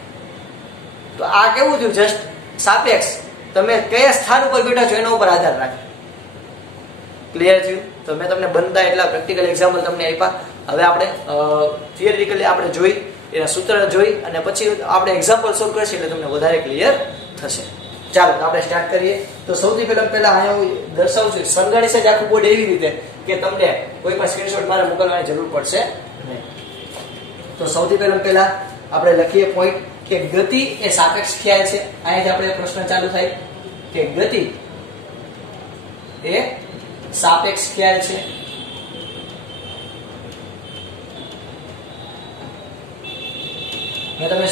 તો આ કેવું થયું? જસ્ટ સાપેક્ષ, તમે કયા સ્થાન ઉપર બેઠા છો એના ઉપર આધાર રાખે. ક્લિયર થયું? તો મેં તમને બનતા એટલા પ્રેક્ટિકલ એક્ઝામ્પલ તમને આપ્યા. હવે આપણે થિયરિટિકલી આપણે જોઈ, એના સૂત્ર જોઈ અને પછી આપણે એક્ઝામ્પલ સોલ્વ કરીશું એટલે તમને વધારે ક્લિયર થશે. ચાલો આપણે સ્ટાર્ટ કરીએ. તો સૌથી પહેલા અહીંયા હું દર્શાવું છું, સંગણીશ જ આખું બોર્ડ એવી રીતે કે તમને કોઈ પણ સ્ક્રીનશોટ મારે મોકલવાની જરૂર પડશે નહીં. તો સૌથી પહેલા આપણે લખીએ પોઈન્ટ કે ગતિ એ સાપેક્ષ ખ્યાલ છે. અહીંથી આપણે પ્રશ્ન ચાલુ થાય કે ગતિ એ સાપેક્ષ ખ્યાલ છે. મેં તમને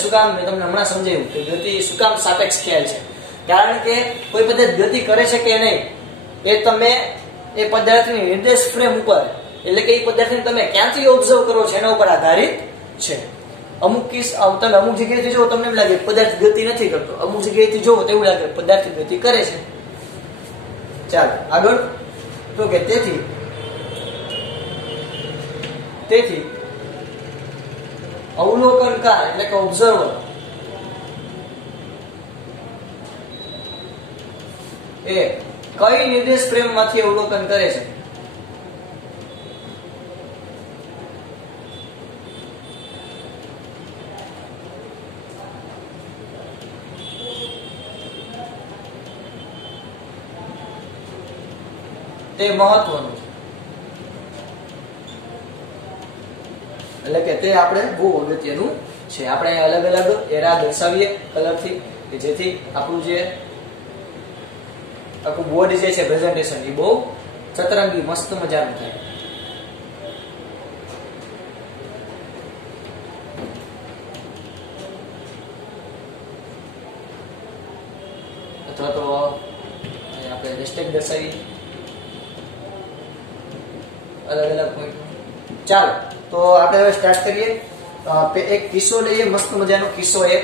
હમણાં સમજાવ્યું કે ગતિ શું કામ સાપેક્ષ ખ્યાલ છે. કારણ કે કોઈ પદાર્થ ગતિ કરે છે કે નહીં એ તમે એ પદાર્થની નિર્દેશ ફ્રેમ ઉપર, એટલે કે એ પદાર્થને તમે ક્યાંથી ઓબ્ઝર્વ કરો છો એના ઉપર આધારિત છે. અમુક તમે અમુક જગ્યાએથી જોવો તમને એમ લાગે પદાર્થ ગતિ નથી કરતો, અમુક જગ્યાએથી જોવો તો એવું લાગે પદાર્થ ગતિ કરે છે. ચાલો આગળ. તો કે તેથી અવલોકનકાર એટલે કે ઓબ્ઝર્વર એ કઈ નિર્દેશ ફ્રેમ માંથી અવલોકન કરે છે? તે મહત્વનું છે. એટલે કે તે આપણે બહુ અગત્યનું છે. આપણે અલગ અલગ એરા દર્શાવીએ કલરથી કે જેથી આપણું જે આખું બોર્ડ જે છે પ્રેઝન્ટેશન એ બહુ સતરંગી મસ્ત મજાનું થાય. અથવા તો આપણે હેશટેગ દર્શાવીએ અલગ અલગ પોઈન્ટ. ચાલો તો આપણે હવે સ્ટાર્ટ કરીએ. એક કિસ્સો લઈએ, મસ્ત મજાનો કિસ્સો. એક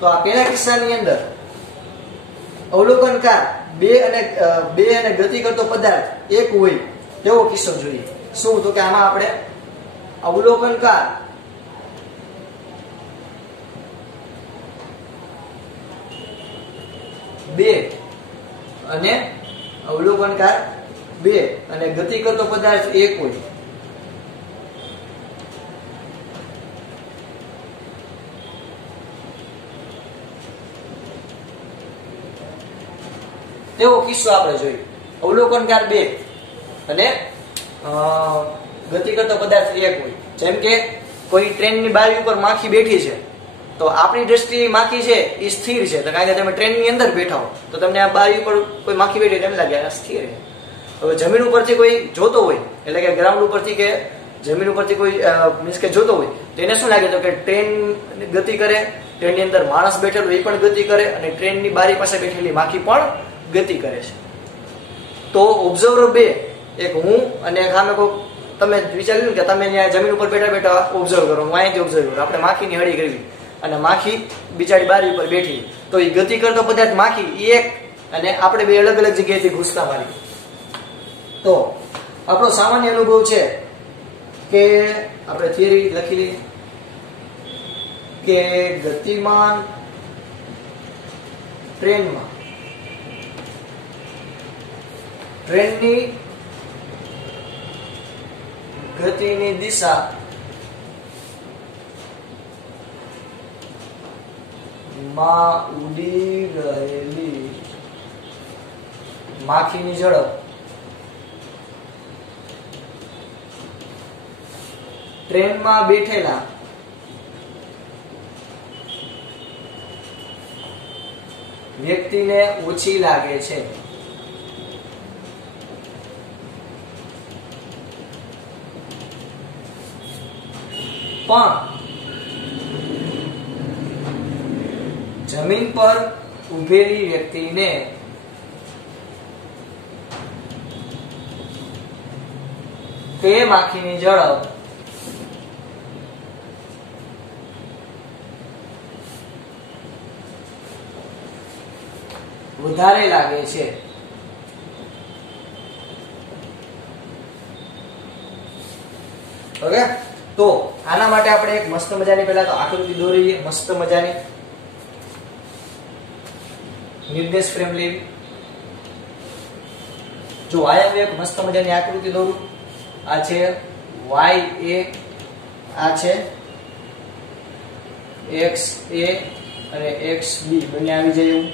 તો આ પહેલા કિસ્સાની અંદર અવલોકનકાર બે અને ગતિ કરતો પદાર્થ એક હોય તેવો કિસ્સો જોઈએ. શું? તો કે આમાં આપણે અવલોકનકાર બે અને ગતિ કરતો પદાર્થ એક હોય. તેવો કિસ્સો આપણે જોઈએ. અવલોકનકાર બે અને ગતિ કરતો પદાર્થ એક હોય. જેમ કે કોઈ ટ્રેનની બારી ઉપર માખી બેઠી છે તો આપણી દ્રષ્ટિએ માખી છે એ સ્થિર છે. તો કારણ કે તમે ટ્રેનની અંદર બેઠા હો તો તમને આ બારી ઉપર કોઈ માખી બેઠી એમ લાગે આ સ્થિર છે. હવે જમીન ઉપરથી કોઈ જોતો હોય, એટલે કે ગ્રાઉન્ડ ઉપરથી કે જમીન ઉપરથી કોઈ મીન્સ કે જોતો હોય તો એને શું લાગે? તો કે ટ્રેન ગતિ કરે, ટ્રેનની અંદર માણસ બેઠેલો એ પણ ગતિ કરે અને ટ્રેનની બારી પાસે બેઠેલી માખી પણ ગતિ કરે છે. તો ઓબ્ઝર્વર બે, એક હું અને એક સામે કોઈ, તમે વિચાર્યું કે તમે ત્યાં જમીન ઉપર બેઠા ઓબ્ઝર્વ કરો, હું અહીંથી ઓબ્ઝર્વ કરું. આપણે માખીની હળી કરવી અને માખી બિચારી બારી ઉપર બેઠી, તો એ ગતિ કરતો પદાર્થ માખી એક અને આપણે બે અલગ અલગ જગ્યાએથી ઘૂસતા મારી. તો આપણો સામાન્ય અનુભવ છે કે આપણે થિયરી લખી લઈએ કે ગતિમાન ટ્રેનની ગતિની દિશા માં ઉડી રહેલી માખીની ઝડપ ટ્રેનમાં બેઠેલા વ્યક્તિને ઓછી લાગે છે. પણ જમીન પર ઉભેલી વ્યક્તિને તે માખીની ઝડપ વધારે લાગે છે. ઓકે, તો આના માટે આપણે એક મસ્ત મજાની પહેલા તો આકૃતિ દોરીએ, મસ્ત મજાની. નિર્દેશ ફ્રેમ લેવી. જો આયા હું એક મસ્ત મજાની આકૃતિ દોરું. આ છે y a, આ છે x a અને x b બંને આવી જાય એવું.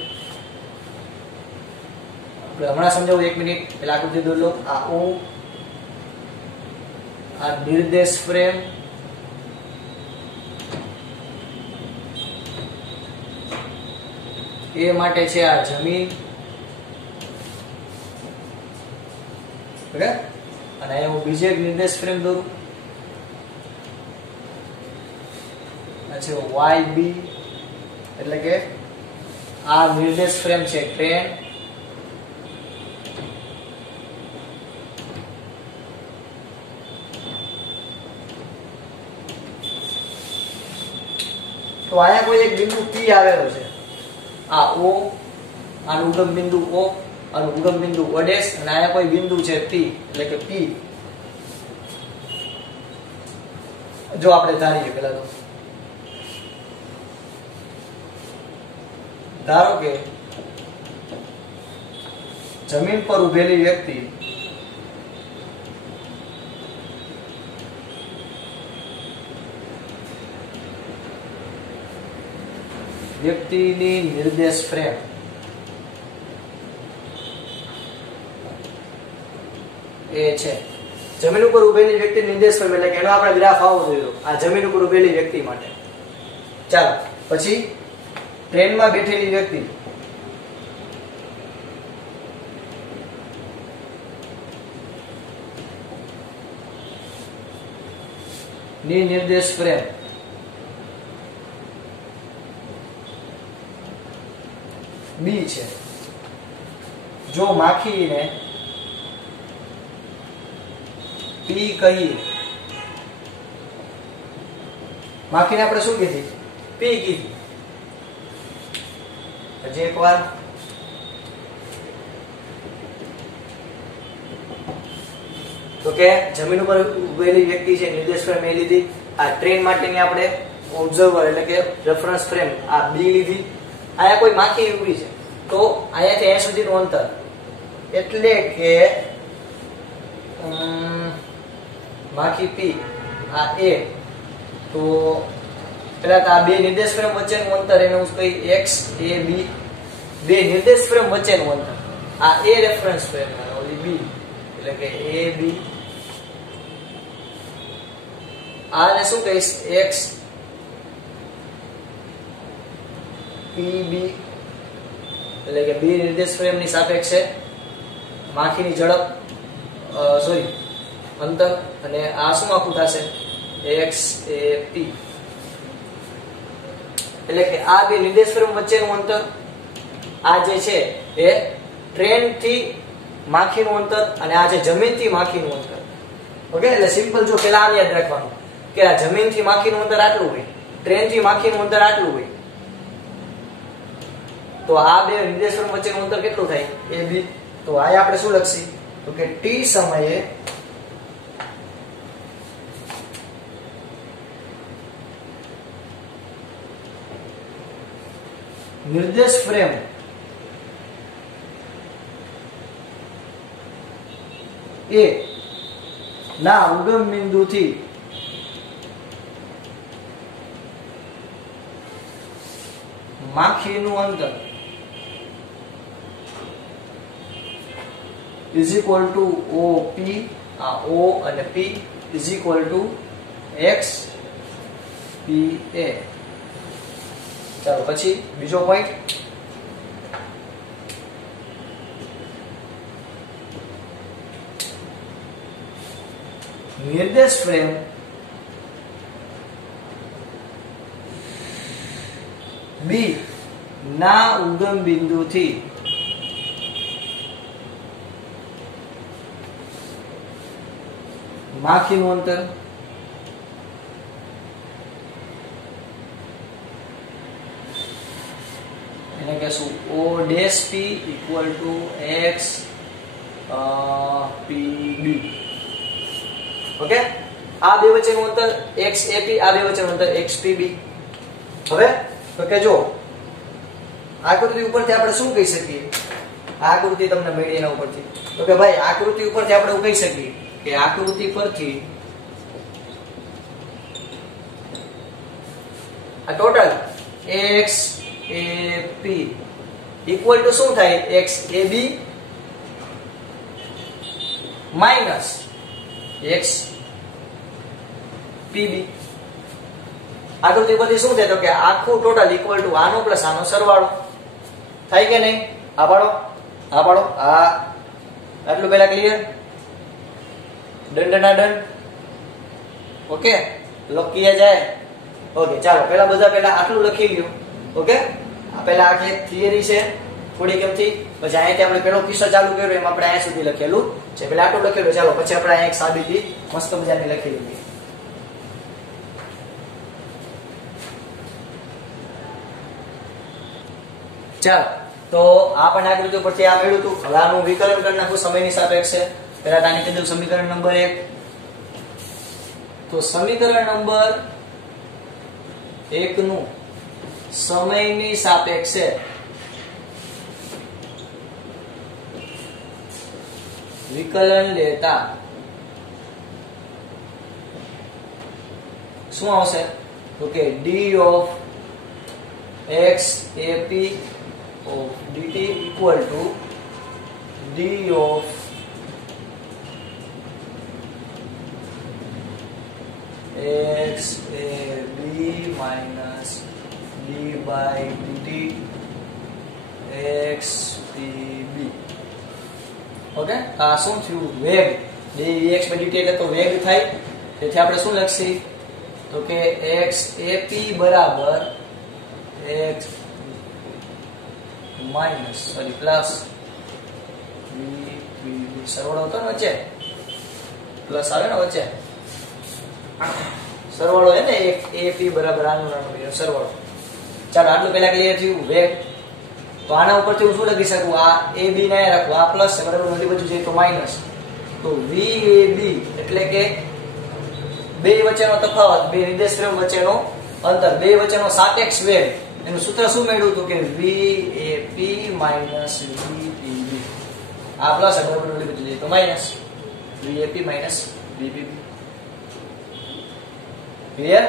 આપણે હમણાં સમજાવું, 1 મિનિટ પહેલા આકૃતિ દોરી લો. આ O, આ નિર્દેશ ફ્રેમ, એ માટે છે આ જમીન, બરાબર. અને અહીંયા હું બીજો એક નિર્દેશ ફ્રેમ દોરું. આ છે YB, એટલે કે આ નિર્દેશ ફ્રેમ છે ટ્રેન, તો અહીંયા કોઈ એક બિંદુ P આવેલો છે. આ O, આનું ઉગમ બિંદુ O, આનું ઉગમ બિંદુ O ડેશ, અને અહીંયા કોઈ બિંદુ છે P, એટલે કે P. જો આપણે ધારીએ પેલા તો, ધારો કે જમીન પર ઉભેલી વ્યક્તિ વ્યક્તિની નિર્દેશ ફ્રેમ એ છે. જમીન ઉપર ઉભેલી વ્યક્તિ નિર્દેશ ફ્રેમ એટલે કે એનો આપણે ગ્રાફ આવો જોઈએ. આ જમીન ઉપર ઉભેલી વ્યક્તિ માટે. ચાલો પછી ટ્રેનમાં બેઠેલી વ્યક્તિ ની નિર્દેશ ફ્રેમ બી છે. જો માખીને પી કહીએ, માખીને આપણે શું કીધી? પી કીધી. હજી એક વાર, તો કે જમીન ઉપર ઉભેલી વ્યક્તિ છે, નિર્દેશ ફ્રેમ એ લીધી. આ ટ્રેન માટેની આપણે ઓબ્ઝર્વર એટલે કે રેફરન્સ ફ્રેમ આ બી લીધી. અહીંયા કોઈ માખી ઊભી છે, તો અહીંયાથી અહીંયા સુધીનું અંતર એટલે કે માખી પી આ એ, તો પેલા આ બે નિર્દેશ ફ્રેમ વચ્ચેનું અંતર એને હું કઈ x a b, બે નિર્દેશ ફ્રેમ વચ્ચેનું અંતર. આ a રેફરન્સ ફ્રેમ ઓલી b એટલે કે a b. આને શું કહીશ? x p b, એટલે કે બે નિર્દેશ ફ્રેમ ની સાપેક્ષે માખીની ઝડપ સોરી અંતર, અને આ શું આખું થશે? x a p. એટલે કે આ બે નિર્દેશ ફ્રેમ વચ્ચેનું અંતર આ જે છે એ ટ્રેન થી માખીનું અંતર, અને આ જે જમીન થી માખીનું અંતર. ઓકે, એટલે સિમ્પલ. જો પેલા આને યાદ રાખવાનું કે આ જમીન થી માખીનું અંતર આટલું હોય, ટ્રેન થી માખીનું અંતર આટલું હોય, તો આ બે નિર્દેશ ફ્રેમ વચ્ચેનું અંતર કેટલું થાય? a b. તો આ આપણે શું લખશી? તો કે t સમયે નિર્દેશ ફ્રેમ એ ના ઉગમ બિંદુથી માખીનું અંતર is equal to OP, આ O અને P is equal to x PA. ચાલો પછી બીજો પોઈન્ટ, નિર્દેશ ફ્રેમ બી ના ઉગમ બિંદુથી માખીનું અંતર એને કહેશું O dash P equal to x PB. Okay, આ બે વચ્ચેનું અંતર XAP, આ બે વચ્ચેનું અંતર XPB. હવે તો કે જો આકૃતિ ઉપરથી આપણે શું કહી શકીએ? આકૃતિ તમને મળી એના ઉપરથી તો કે ભાઈ આકૃતિ ઉપરથી આપણે એવું કહી શકીએ કે આકૃતિ પરથી આ total x a p equal to શું થાય? x a b minus x p b. આકૃતિ પરથી શું થાય? તો કે આખું ટોટલ ઇક્વલ ટુ આનો પ્લસ આનો સરવાળો થાય કે નહીં? આ પાડો આ આટલું પહેલા ક્લિયર? દંડના દંડ ઓકે લખીએ જાય. ઓકે ચાલો પહેલા આટલું લખી લ્યો. ઓકે આ પહેલા આખી થિયરી છે થોડીક એમથી, પછી અહીંથી આપણે પહેલો કિસ્સો ચાલુ કર્યો એમાં આપણે અહીંયા સુધી લખેલું છે. પહેલા આટલું લખેલું, ચાલો પછી આપણે અહીંયા એક સાબિતી મસ્ત મજાની લખી લઈએ. ચાલો તો આપણને આકૃતિ પરથી આ મળ્યું હતું. હવે આનું વિકલન કરી નાખું સમયની સાપેક્ષે. પહેલા આની કીધું સમીકરણ નંબર 1. તો સમીકરણ નંબર 1 નું સમયની સાપેક્ષે વિકલન લેતા શું આવશે? તો કે d of x ap of dt equal to d of x a b minus d by dt x p b. Okay આ શું થયું? વેગ. dx by dt એટલે તો વેગ થાય. તેથી આપણે શું લખશી? તો કે x ap બરાબર x minus plus v p સરવાળો હતો ને વચ્ચે પ્લસ આવે ને વચ્ચે સરવાળો હે ને એક ap બરાબર આનું સરવાળો. ચાલો આટલું પહેલા ક્લિયર થયું વેગ. તો આના ઉપરથી હું શું લખી શકું? આ ab ને રાખું, આ પ્લસ છે બરાબર, બધી બાજુ જઈએ તો માઈનસ. તો vab એટલે કે બે વચ્ચેનો તફાવત, બે નિર્દેશ ફ્રેમ વચ્ચેનો અંતર, બે વચ્ચેનો સાપેક્ષ વેગ. એનું સૂત્ર શું મળ્યું હતું? કે vap માઈનસ vpb. આ પ્લસ છે બરાબર, બધી બાજુ જઈએ તો minus vap minus vpb. Clear?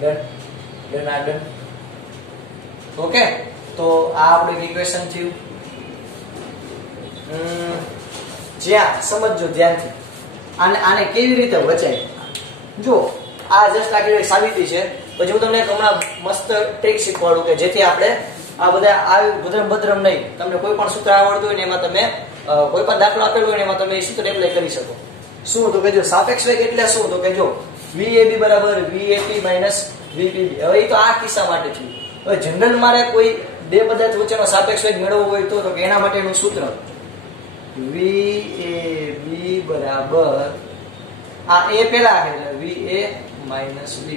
Done. Okay તો આ આપણું ઇક્વેશન થયું. જ્યાં સમજો ધ્યાનથી આને કેવી રીતે વચાય. જો આ જસ્ટ આખી સાબિતી છે. પછી હું તમને હમણાં મસ્ત ટ્રીક શીખવાડું કે જેથી આપણે આ બધા આવી ભદ્રમ નહીં, તમને કોઈ પણ સૂત્ર આવડતું હોય ને એમાં તમે કોઈ પણ દાખલો આપેલો હોય ને એમાં તમે એ સૂત્ર એપ્લાય કરી શકો. શું? તો કે જો સાપેક્ષ વેગ એટલે શું? તો કે જો vab બરાબર vap માઈનસ vpb. હવે એ તો આ કિસ્સા માટે થયું. હવે જનરલ મારે કોઈ બે પદાર્થ વચ્ચેનો સાપેક્ષ વેગ મેળવવો હોય તો કે એના માટેનું સૂત્ર vab બરાબર આ a પેલા આવે એટલે va માઈનસ vb.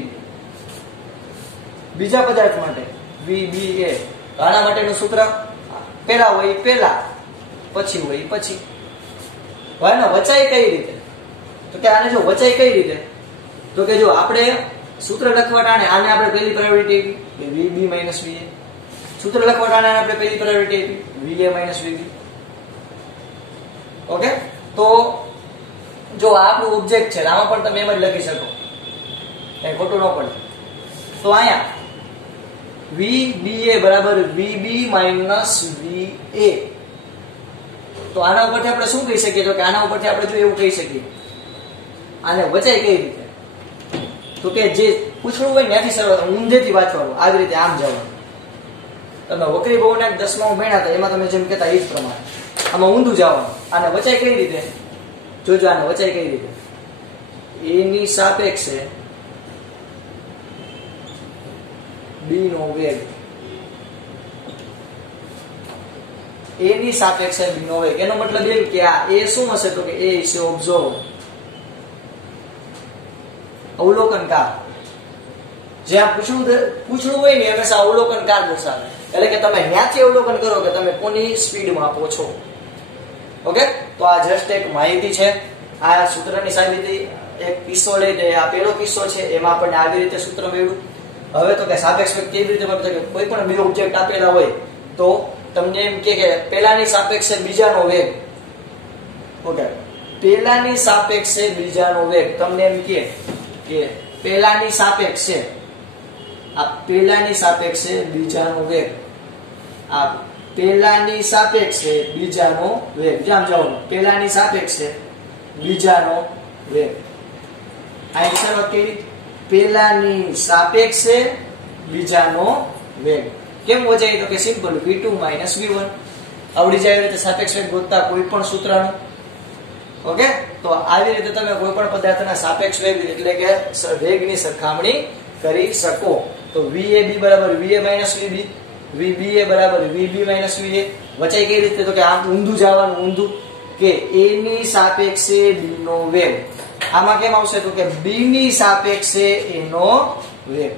બીજા પદાર્થ માટે vba. આના માટેનું સૂત્ર પેલા હોય પેલા, પછી હોય પછી. હવે ને વચાય કઈ રીતે? તો કે આને જો વચાય કઈ રીતે? તો કે જો આપણે સૂત્ર લખવા ટાણે આને આપણે પહેલી પ્રાયોરિટી આપી vb માઈનસ va. સૂત્ર લખવા ટાણે આપણે પહેલી પ્રાયોરિટી આપી va માઈનસ vb. ઓકે તો જો આ આપણું ઓબ્જેક્ટ છે, આમાં પણ તમે એમ જ લખી શકો, કઈ ખોટું ન પડે. તો અહીંયા vba બરાબર vb માઈનસ va. તો આના ઉપરથી આપણે શું કહી શકીએ? તો કે આના ઉપરથી આપણે જો એવું કહી શકીએ, આને વચાય કઈ રીતે? તો કે જે પૂછડું હોય ત્યાંથી શરૂઆત, ઊંધેથી વાંચવાનું, આવી રીતે આમ જવાનું. તમે વક્રી બહુનાક 10માં ભણ્યા હતા એમાં તમે જેમ કહેતા એ જ પ્રમાણે આમાં ઊંધું જવાનું. આને વચાય કઈ રીતે? જોજો આને વચાય કઈ રીતે? એની સાપેક્ષે બી નો વેગ, એની સાપેક્ષે બી નો વેગ. એનો મતલબ એમ કે આ એ શું હશે? તો કે એ છે ઓબ્ઝર્વ, અવલોકનકાર. જ્યાં પૂછડું હોય ને હંમેશા અવલોકનકાર દર્શાવે. એટલે કે તમે ત્યાંથી અવલોકન કરો કે તમે કોની સ્પીડમાં આપો છો. ઓકે તો આ જસ્ટ એક માહિતી છે. આ સૂત્રની સાબિતી એક કિસ્સો લઈ દે. આ પહેલો કિસ્સો છે, એમાં આપણને આવી રીતે સૂત્ર મળ્યું. હવે તો કે સાપેક્ષ વેગ કેવી રીતે મળે કે કોઈ પણ બે ઓબ્જેક્ટ આપેલા હોય તો તમને એમ કે પહેલાની સાપેક્ષે બીજાનો વેગ, ઓકે, પહેલાની સાપેક્ષે બીજાનો વેગ તમને એમ કે પહેલાની સાપેક્ષે આ પહેલાની સાપેક્ષે બીજાનો વેગ, આ પહેલાની સાપેક્ષે બીજાનો વેગ, જામ જવાનું પહેલાની સાપેક્ષે બીજાનો વેગ. આ શરૂઆત કેવી? પહેલાની સાપેક્ષે બીજાનો વેગ. કેમ વજાય તો કે સિમ્પલ v2 v1. આવડી જાય રીતે સાપેક્ષ વેગ ગોતતા કોઈ પણ સૂત્રનું. ઓકે, તો આવી રીતે તમે કોઈ પણ પદાર્થના સાપેક્ષ વેગ એટલે કે વેગની સરખામણી કરી શકો. તો VAB બરાબર VA VB, VBA બરાબર VB VA. વચાઈ કઈ રીતે તો કે આમ ઊંધું જવાનું, ઊંધું કે A ની સાપેક્ષે B નો વેગ. આમાં કેમ આવશે તો કે B ની સાપેક્ષે A નો વેગ.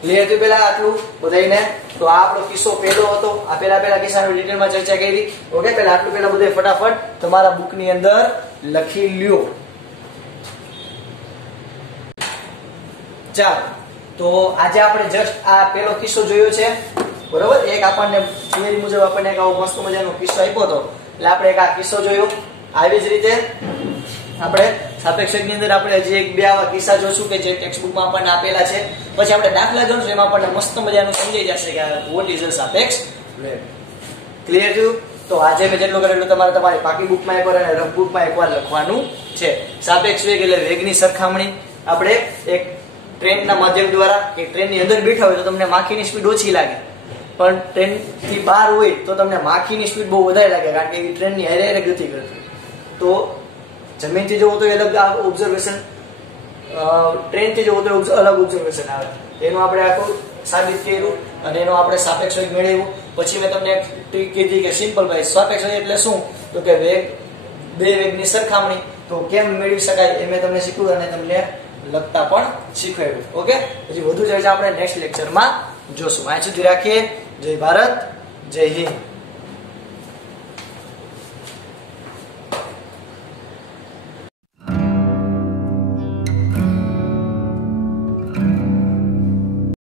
ક્લિયર થયું પેલા આટલું બધાઈને? તો આ આપણો કિસ્સો પહેલો હતો. આ પેલા કિસ્સાની ડિટેલમાં ચર્ચા કરી. ઓકે, પેલા આટલું પેલા બધે ફટાફટ તમારા બુકની અંદર લખી લ્યો. ચાલો, તો આજે આપણે જસ્ટ આ પેલો કિસ્સો જોયો છે, બરોબર? એક આપણને થિયરી મુજબ આપણને એક આવો મસ્ત મજાનો કિસ્સો આપ્યો હતો, એટલે આપણે એક આ કિસ્સો જોયો. આવી જ રીતે આપણે સાપેક્ષ વેગની અંદર આપણે હજી એક બે આવા કિસ્સા જોશું કે જે ટેક્સ્ટ બુકમાં આપણને આપેલા છે. પછી આપણે દાખલા જોશું, એમાં આપણને મસ્ત મજાનું સમજાઈ જશે કે વોટ ઇઝ અ સાપેક્ષ વેગ. ક્લિયર થયું? તો આજે મેં જેટલું કરેલું તમારે તમારી પાકી બુકમાં એકવાર અને રફ બુકમાં એકવાર લખવાનું છે. સાપેક્ષ વેગ એટલે વેગની સરખામણી. આપણે એક ટ્રેનના માધ્યમ દ્વારા કે ટ્રેનની અંદર બેઠા હોય તો તમને માખીની સ્પીડ ઓછી લાગે, પણ ટ્રેનથી બહાર હોય તો તમને માખીની સ્પીડ બહુ વધારે લાગે, કારણ કે એ ટ્રેનની હારે ગતિ કરતી. તો જમીનથી જવું તો અલગ ઓબ્ઝર્વેશન, ટ્રેનથી જવું તો અલગ ઓબ્ઝર્વેશન આવે. એનું આપણે આખું સાબિત કર્યું અને એનો આપણે સાપેક્ષ વેગ મેળવ્યો. પછી મેં તમને એક ટ્રીક કીધી કે સિમ્પલ ભાઈ સાપેક્ષ વેગ એટલે શું, તો કે વેગ બે વેગની સરખામણી. તો કેમ મેળવી શકાય એ મેં તમને શીખવ્યું અને તમને લખતા પણ શીખવાડ્યું. ઓકે, પછી વધુ ચર્ચા આપણે નેક્સ્ટ લેક્ચરમાં જોશું. અહીં સુધી રાખીએ. જય ભારત, જય હિન્દ.